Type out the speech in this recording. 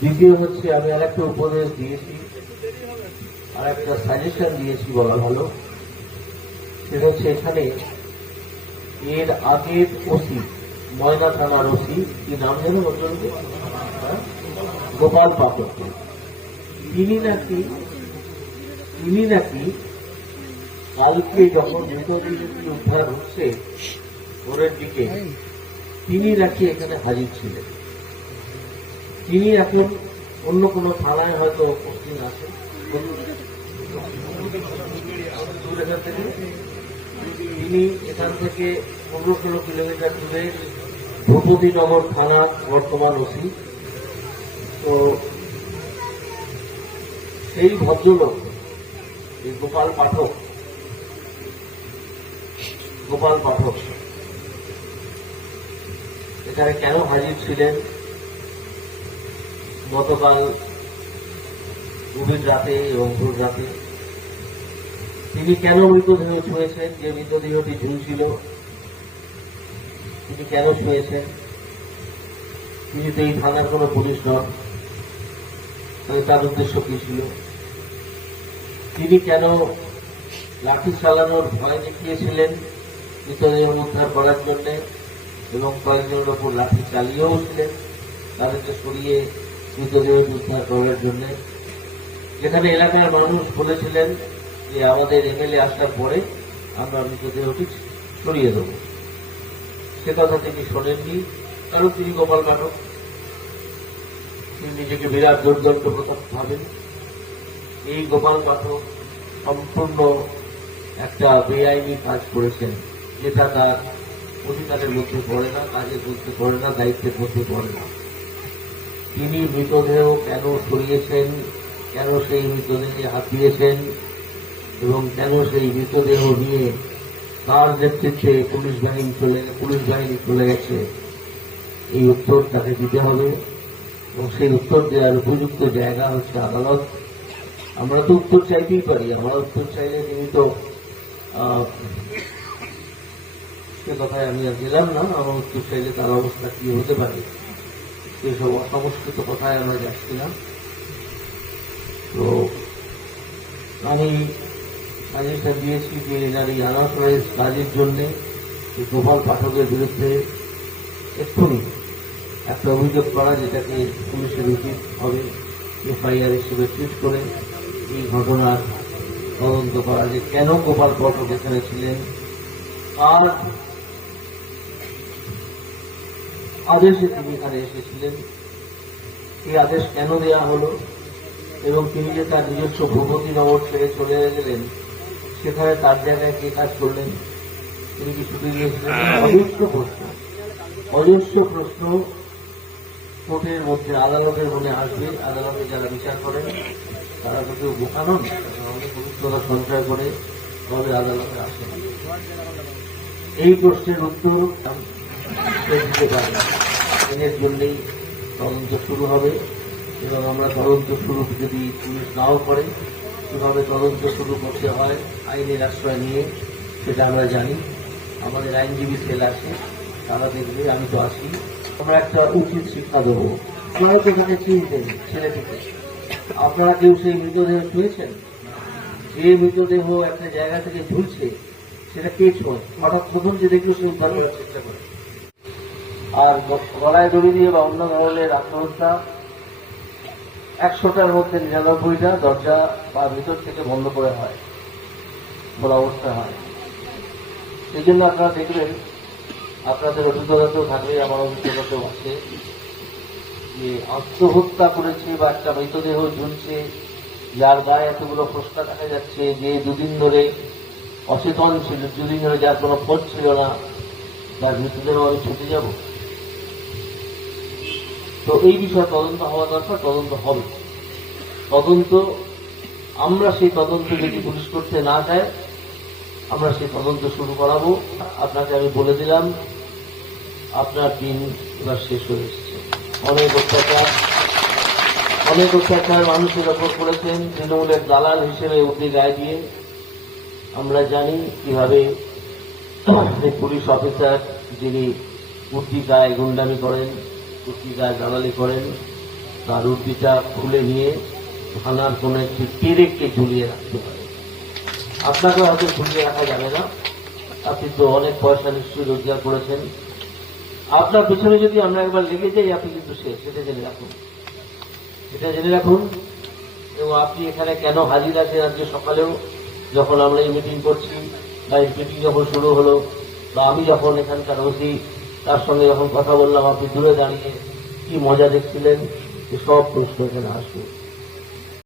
দ্বিতীয় হচ্ছে আমি আর একটা উপদেশ দিয়েছি আর একটা সাজেশন দিয়েছি বলা ভালো। সেটা হচ্ছে এখানে, এর আগের ওসি ময়না থানার ওসি, কি নাম জানেন অর্জনকে হ্যাঁ? গোপাল পাপড় তিনি নাকি তিনি নাকি কালকে যখন মৃতদেহটি উদ্ধার হচ্ছে, ভোরের দিকে, তিনি নাকি এখানে হাজির ছিলেন। তিনি এখন অন্য কোনো থানায় হয়তো পোস্টিং আছেন। এখান থেকে তিনি এখান থেকে পনেরো ষোলো কিলোমিটার দূরে ভূপতিনগর থানা বর্তমান ওসি। তো সেই ভদ্রলোক গোপাল পাঠক গোপাল পাঠক, এখানে কেন হাজির ছিলেন? গতকাল গভীর রাতে এবং ভোর রাতে তিনি কেন মৃতদেহ ছুঁয়েছেন, যে মৃতদেহটি ঝুলছিল তিনি কেন ছুঁয়েছেন, তিনি তো এই থানার কোনো পুলিশ নন তাহলে তার উদ্দেশ্য কি ছিল? তিনি কেন লাঠি চালানোর ভয় দেখিয়েছিলেন মৃতদেহ উদ্ধার করার জন্যে এবং কয়েকজনের ওপর লাঠি চালিয়েও ছিলেন? তাদেরকে সরিয়ে মৃতদেহ উদ্ধার করার জন্য। যেখানে এলাকার মানুষ বলেছিলেন যে আমাদের এমএলএ আসার পরে আমরা মৃতদেহটি সরিয়ে দেবো। সে কথা তিনি শোনেননি। কারণ তিনি গোপাল মানব। তিনি নিজেকে বিরাট দুর্দণ্ড প্রতাপ ভাবেন। এই গোপাল পাঠক সম্পূর্ণ একটা বেআইনি কাজ করেছেন। যেটা তার অধিকারের মধ্যে পড়ে না, কাজের মধ্যে পড়ে না, দায়িত্বের মধ্যে পড়ে না। তিনি মৃতদেহ কেন সরিয়েছেন? কেন সেই মৃতদেহে হাত দিয়েছেন? এবং কেন সেই মৃতদেহ নিয়ে তার নেতৃত্বে পুলিশ বাহিনী চলে পুলিশ বাহিনী চলে গেছে? এই উত্তর তাকে দিতে হবে। এবং সেই উত্তর দেওয়ার উপযুক্ত জায়গা হচ্ছে আদালত। আমরা তো উত্তর চাইতেই পারি। আমরা উত্তর চাইলে তিনি তো সে কথায় আমি আর গেলাম না। আমার উত্তর চাইলে তার অবস্থা কি হতে পারে? সেসব অসংস্কৃত কথায় আমরা যাচ্ছিলাম। তো আমি সাজেশন দিয়েছি যে এনার এই আনাথরাইজ কাজের জন্যে এই গোপাল পাঠকের বিরুদ্ধে এক্ষুনি একটা অভিযোগ করা, যেটাকে পুলিশের উচিত হবে এফআইআর হিসেবে ট্রিট করে এই ঘটনার তদন্ত করা যে কেন গোপাল পাঠক এখানে ছিলেন আর আদেশে তিনি এখানে এসেছিলেন। এই আদেশ কেন দেয়া হলো এবং তিনি যে তার নিজস্ব ভূপতি নগর ছেড়ে চলে গেলেন সেখানে তার জায়গায় কে কাজ করলেন? তিনি কি ছুটি দিয়েছিলেন অজস্র প্রশ্ন। অজস্র প্রশ্ন কোর্টের মধ্যে আদালতের মনে আসবে। আদালতে যারা বিচার করেন তারা তো কেউ বোকা নন অনেক সঞ্চয় করে তবে আদালতে আসেন। এই প্রশ্নের উত্তর দিতে পারে। এর জন্যই তদন্ত শুরু হবে এবং আমরা তদন্ত শুরু যদি পুলিশ নাও করে, কীভাবে তদন্ত শুরু করতে হয়, আইনের আশ্রয় নিয়ে, সেটা আমরা জানি। আমাদের আইনজীবী সেল আছে, তারা দেখবে, আমি তো আছি। আমরা একটা উচিত শিক্ষা দেবো। আপনারা তো এখানে চিনতেন ছেলেটিকে। আপনারা কেউ সেই মৃতদেহ ছুঁয়েছেন? যে মৃতদেহ একটা জায়গা থেকে ঝুলছে, সেটা কে ছোঁয়? হঠাৎ প্রথম যে দেখল সে উদ্ধার করার চেষ্টা করে আর গলায় দড়ি দিয়ে বা অন্য ধরনের আত্মহত্যা একশোটার মধ্যে নিরানব্বইটা দরজা বা ভিতর থেকে বন্ধ করে হয়, বলা অবস্থা হয়। সেই জন্য আপনারা দেখবেন, আপনাদের অভিজ্ঞতাতেও থাকবে, আমার অভিজ্ঞতাতেও আছে, যে আত্মহত্যা করেছে বা একটা মৃতদেহ ঝুলছে, যার গায়ে এতগুলো ফোসকা দেখা যাচ্ছে যে দুদিন ধরে অচেতন ছিল, দুদিন ধরে যার কোনো খোঁজ ছিল না, তার মৃতদেহ আমি ছুটে যাব। তো এই বিষয়ে তদন্ত হওয়া দরকার, তদন্ত হবে। তদন্ত, আমরা সেই তদন্ত যদি পুলিশ করতে না চায়, আমরা সেই তদন্ত শুরু করাবো। আপনাকে আমি বলে দিলাম, আপনার দিন এবার শেষ হয়ে এসেছে। অনেক অত্যাচার অনেক অত্যাচার মানুষের ওপর করেছেন, তৃণমূলের দালাল হিসেবে উঠে গায়ে দিয়ে। আমরা জানি কীভাবে পুলিশ অফিসার যিনি পত্রিকায় গুন্ডামি করেন পত্রিকায় দালালি করেন তার উর্দিটা খুলে নিয়ে থানার কোনো একটি পেরেককে ঝুলিয়ে রাখতে পারে। আপনাকে হয়তো ঝুলিয়ে রাখা যাবে না। আপনি তো অনেক পয়সা নিশ্চয়ই রোজগার করেছেন। আপনার পেছনে যদি আমরা একবার লেগে যাই, আপনি কিন্তু শেষ। সেটা জেনে রাখুন। এটা জেনে রাখুন এবং আপনি এখানে কেন হাজির আছেন আজকে সকালেও, যখন আমরা এই মিটিং করছি, বা এই মিটিং যখন শুরু হলো, বা আমি যখন এখানকার ওসি তার সঙ্গে যখন কথা বললাম, আপনি দূরে দাঁড়িয়ে কি মজা দেখছিলেন? সব প্রশ্ন এখানে আসবে।